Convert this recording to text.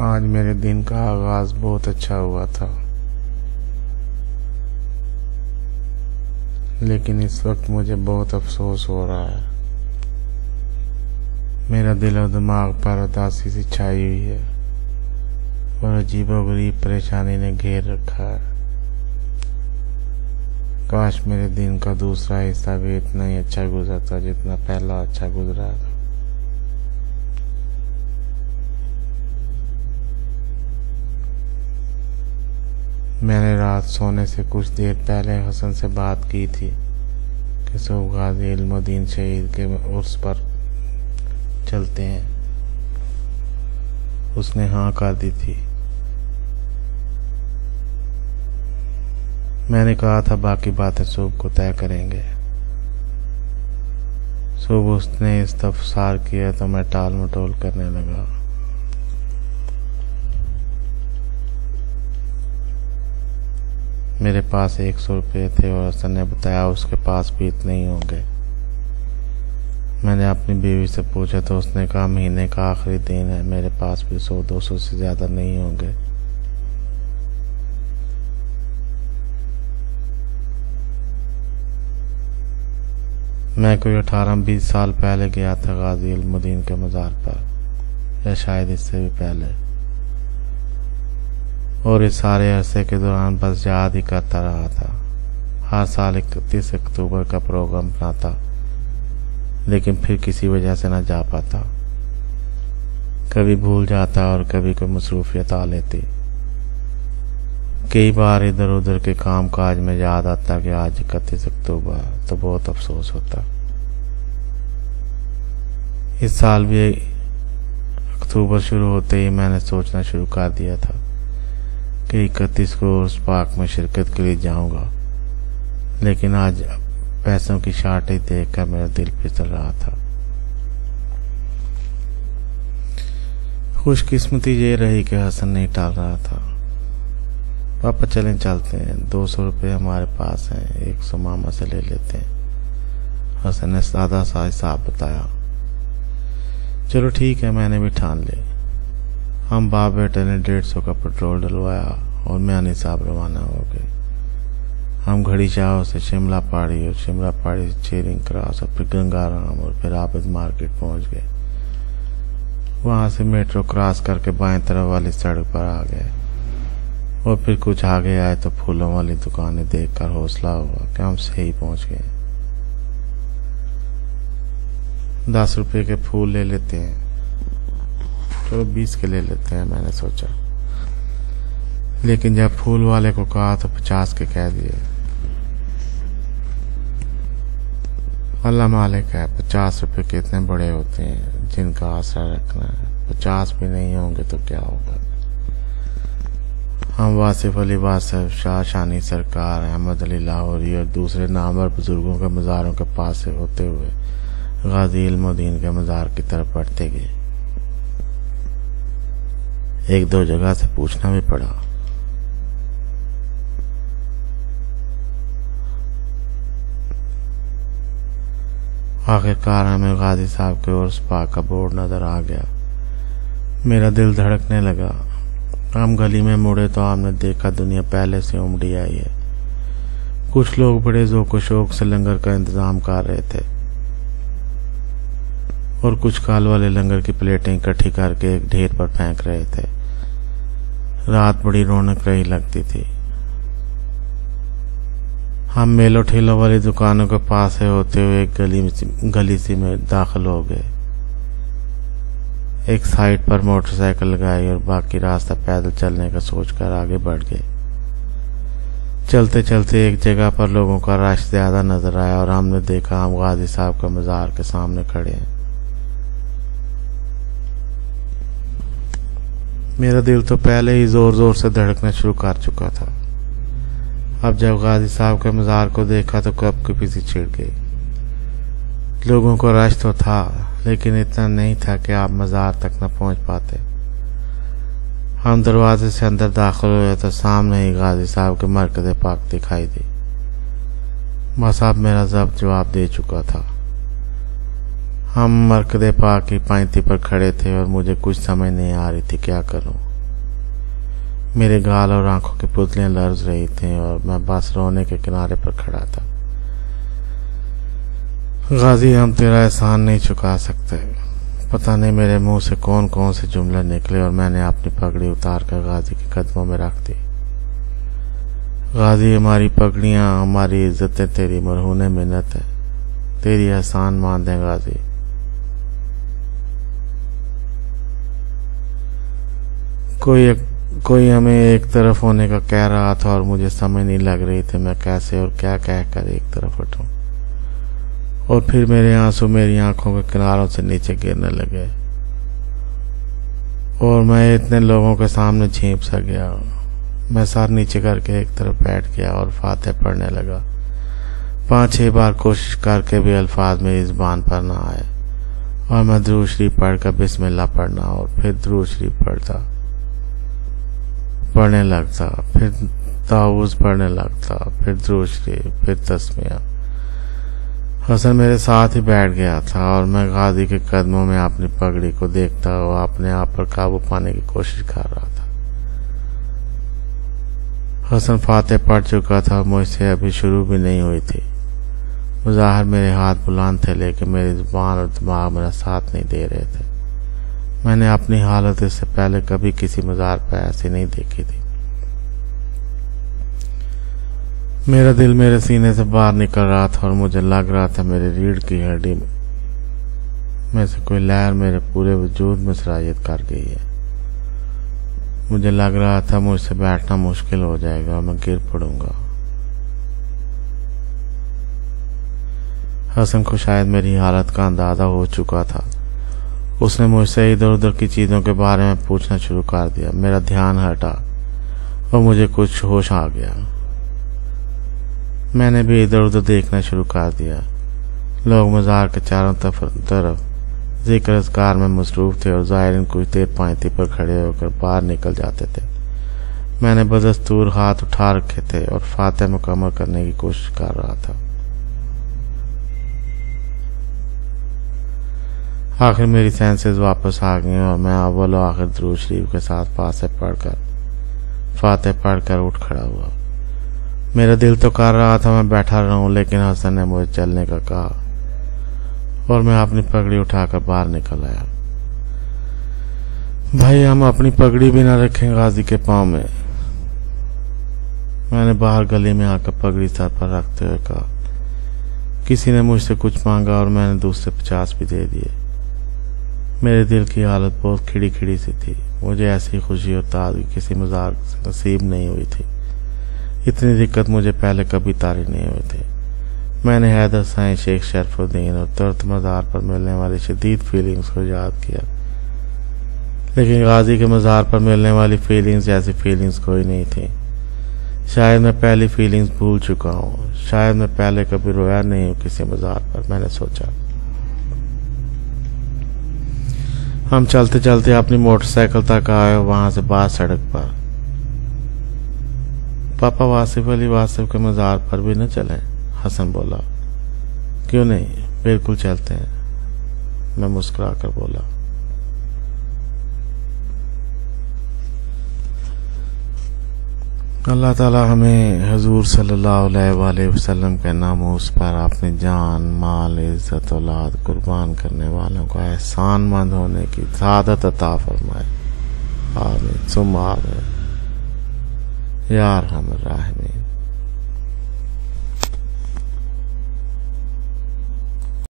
आज मेरे दिन का आगाज बहुत अच्छा हुआ था, लेकिन इस वक्त मुझे बहुत अफसोस हो रहा है। मेरा दिल और दिमाग पर उदासी सी छाई हुई है और अजीबोगरीब परेशानी ने घेर रखा है। काश मेरे दिन का दूसरा हिस्सा भी इतना ही अच्छा गुजरता जितना पहला अच्छा गुजरा था। मैंने रात सोने से कुछ देर पहले हसन से बात की थी कि सब गाजी इल्मुद्दीन शहीद के उर्स पर चलते हैं। उसने हाँ कर दी थी। मैंने कहा था बाकी बातें सुबह को तय करेंगे। सुबह उसने इस्तफसार किया तो मैं टाल मटोल करने लगा। मेरे पास 100 रुपये थे और हसन ने बताया उसके पास भी इतने ही होंगे। मैंने अपनी बीवी से पूछा तो उसने कहा महीने का आखिरी दिन है, मेरे पास भी 100-200 से ज़्यादा नहीं होंगे। मैं कोई 18-20 साल पहले गया था गाजी इल्मुद्दीन के मज़ार पर, या शायद इससे भी पहले, और इस सारे अरसे के दौरान बस याद ही करता रहा था। हर साल 31 अक्टूबर का प्रोग्राम बनाता, लेकिन फिर किसी वजह से न जा पाता। कभी भूल जाता और कभी कोई मसरूफियत आ लेती। कई बार इधर उधर के काम काज में याद आता कि आज 31 अक्टूबर, तो बहुत अफसोस होता। इस साल भी अक्टूबर शुरू होते ही मैंने सोचना शुरू कर दिया था कि 31 को उस पार्क में शिरकत के लिए जाऊंगा, लेकिन आज पैसों की शार्टेज देखकर मेरा दिल फिसल रहा था। खुशकिस्मती ये रही कि हसन नहीं टाल रहा था। पापा चलें चलते हैं, 200 रुपये हमारे पास हैं, 100 मामा से ले लेते हैं। हसन ने सादा सा हिसाब बताया। चलो ठीक है, मैंने भी ठान लिया। हम बाप बेटे ने 150 का पेट्रोल डलवाया और म्यानी साहब रवाना हो गए। हम घड़ी चाव से शिमला पहाड़ी और शिमला पहाड़ी से चेरिंग क्रॉस और फिर गंगाराम और फिर आबिद मार्केट पहुंच गए। वहां से मेट्रो क्रॉस करके बाएं तरफ वाली सड़क पर आ गए और फिर कुछ आगे आए तो फूलों वाली दुकानें देखकर हौसला हुआ कि हम सही पहुंच गए। 10 रुपये के फूल ले लेते हैं, चलो 20 के ले लेते हैं, मैंने सोचा। लेकिन जब फूल वाले को कहा तो 50 के कह दिए। अल्लाह मालिक है, 50 रुपये कितने बड़े होते हैं जिनका आसरा रखना है। 50 भी नहीं होंगे तो क्या होगा। हम वासिफ अली वासिफ, शाह शानी सरकार, अहमद अली लाहौरी और दूसरे नामवर बुजुर्गों के मज़ारों के पास से होते हुए गाजी इल्मुद्दीन के मज़ार की तरफ बढ़ते गए। 1-2 जगह से पूछना भी पड़ा। आखिरकार हमें गाजी साहब के उर्स पाक का बोर्ड नजर आ गया। मेरा दिल धड़कने लगा। हम गली में मुड़े तो हमने देखा दुनिया पहले से उमड़ी आई है। कुछ लोग बड़े ज़ौक़ शौक़ से लंगर का इंतजाम कर रहे थे और कुछ काल वाले लंगर की प्लेटें इकट्ठी करके एक ढेर पर फेंक रहे थे। रात बड़ी रौनक रही लगती थी। हम मेलो ठेलों वाली दुकानों के पास से होते हुए एक गली सी में दाखिल हो गए। एक साइड पर मोटरसाइकिल लगाई और बाकी रास्ता पैदल चलने का सोचकर आगे बढ़ गए। चलते चलते एक जगह पर लोगों का रश ज्यादा नजर आया और हमने देखा हम गाजी साहब के मज़ार के सामने खड़े हैं। मेरा दिल तो पहले ही जोर जोर से धड़कना शुरू कर चुका था। अब जब गाजी साहब के मज़ार को देखा तो कब की पीछे छिड़ गई। लोगों को रश तो था, लेकिन इतना नहीं था कि आप मज़ार तक न पहुंच पाते। हम दरवाजे से अंदर दाखिल हुए तो सामने ही गाजी साहब के मरकज़ पाक दिखाई दी। बस अब मेरा ज़ब्त जवाब दे चुका था। हम मरकज़ पाक की पायती पर खड़े थे और मुझे कुछ समझ नहीं आ रही थी क्या करूं। मेरे गाल और आंखों की पुतलियां लर्ज रही थीं और मैं बस रोने के किनारे पर खड़ा था। गाजी, हम तेरा एहसान नहीं चुका सकते। पता नहीं मेरे मुंह से कौन कौन से जुमले निकले और मैंने अपनी पगड़ी उतार कर गाजी के कदमों में रख दी। गाजी, हमारी पगड़ियां, हमारी इज्जतें तेरी मरहूने मिन्नत है, तेरी एहसान मान दें गाजी। कोई हमें एक तरफ होने का कह रहा था और मुझे समझ नहीं लग रही थी मैं कैसे और क्या कहकर एक तरफ हटूं। और फिर मेरे आंसू मेरी आंखों के किनारों से नीचे गिरने लगे और मैं इतने लोगों के सामने झींप सा गया। मैं सर नीचे करके एक तरफ बैठ गया और फातिहा पढ़ने लगा। 5-6 बार कोशिश करके भी अल्फाज मेरी ज़ुबान पर ना आए और मैं दुरूद शरीफ पढ़कर बिस्मिल्लाह पढ़ना और फिर दुरूद शरीफ पढ़ने लगता, फिर ताऊज़ पढ़ने लगता, फिर दुरूद शरीफ, फिर तस्मीया। हसन मेरे साथ ही बैठ गया था और मैं गाजी के कदमों में अपनी पगड़ी को देखता हुआ अपने आप पर काबू पाने की कोशिश कर रहा था। हसन फातिहा पढ़ चुका था, मुझसे अभी शुरू भी नहीं हुई थी। मुज़ाहिर मेरे हाथ बुलंद थे लेकिन मेरी ज़ुबान और दिमाग मेरा साथ नहीं दे रहे थे। मैंने अपनी हालत इससे पहले कभी किसी मज़ार पर ऐसी नहीं देखी थी। मेरा दिल मेरे सीने से बाहर निकल रहा था और मुझे लग रहा था मेरी रीढ़ की हड्डी में से कोई लहर मेरे पूरे वजूद में सरायत कर गई है। मुझे लग रहा था मुझसे बैठना मुश्किल हो जाएगा और मैं गिर पड़ूंगा। हसन को शायद मेरी हालत का अंदाजा हो चुका था। उसने मुझसे इधर उधर की चीज़ों के बारे में पूछना शुरू कर दिया। मेरा ध्यान हटा और मुझे कुछ होश आ गया। मैंने भी इधर उधर देखना शुरू कर दिया। लोग मज़ार के चारों तरफ जिक्र अज़कार में मसरूफ़ थे और ज़ाहिरीन कुछ देर पायती पर खड़े होकर बाहर निकल जाते थे। मैंने बदस्तूर हाथ उठा रखे थे और फातिहा मुकम्मल करने की कोशिश कर रहा था। आखिर मेरी सेंसेस वापस आ गई और मैं अव्वल और आखिर दुरूद शरीफ के साथ फातिहा पढ़कर उठ खड़ा हुआ। मेरा दिल तो कर रहा था मैं बैठा रहूं, लेकिन हसन ने मुझे चलने का कहा और मैं अपनी पगड़ी उठाकर बाहर निकल आया। भाई, हम अपनी पगड़ी भी ना रखें गाजी के पांव में। मैंने बाहर गली में आकर पगड़ी सर पर रखते हुए कहा। किसी ने मुझसे कुछ मांगा और मैंने दूसरे 50 भी दे दिए। मेरे दिल की हालत बहुत खिड़ी खिड़ी सी थी। मुझे ऐसी खुशी और ताज़गी किसी मज़ार से नसीब नहीं हुई थी। इतनी दिक्कत मुझे पहले कभी तारी नहीं हुई थी। मैंने हैदर साईं, शेख शरफुद्दीन और तुर्त मज़ार पर मिलने वाली शदीद फीलिंग्स को याद किया, लेकिन गाजी के मज़ार पर मिलने वाली फीलिंग्स जैसी फीलिंग्स कोई नहीं थी। शायद मैं पहली फीलिंग्स भूल चुका हूँ। शायद मैं पहले कभी रोया नहीं हूँ किसी मज़ार पर, मैंने सोचा। हम चलते चलते अपनी मोटरसाइकिल तक आए। वहां से बाहर सड़क पर पापा वासिफ अली वासिफ के मज़ार पर भी न चलें? हसन बोला। क्यों नहीं, बिल्कुल चलते हैं, मैं मुस्कुरा कर बोला। अल्लाह ताला हमें हुजूर सल्लल्लाहु अलैहि वसल्लम के नामूस पर अपनी जान, माल, इज्जत, औलाद कुर्बान करने वालों का एहसानमंद होने की सादत अता फरमाए। आमीन सुम्मा आमीन या अरहमर राहिमीन।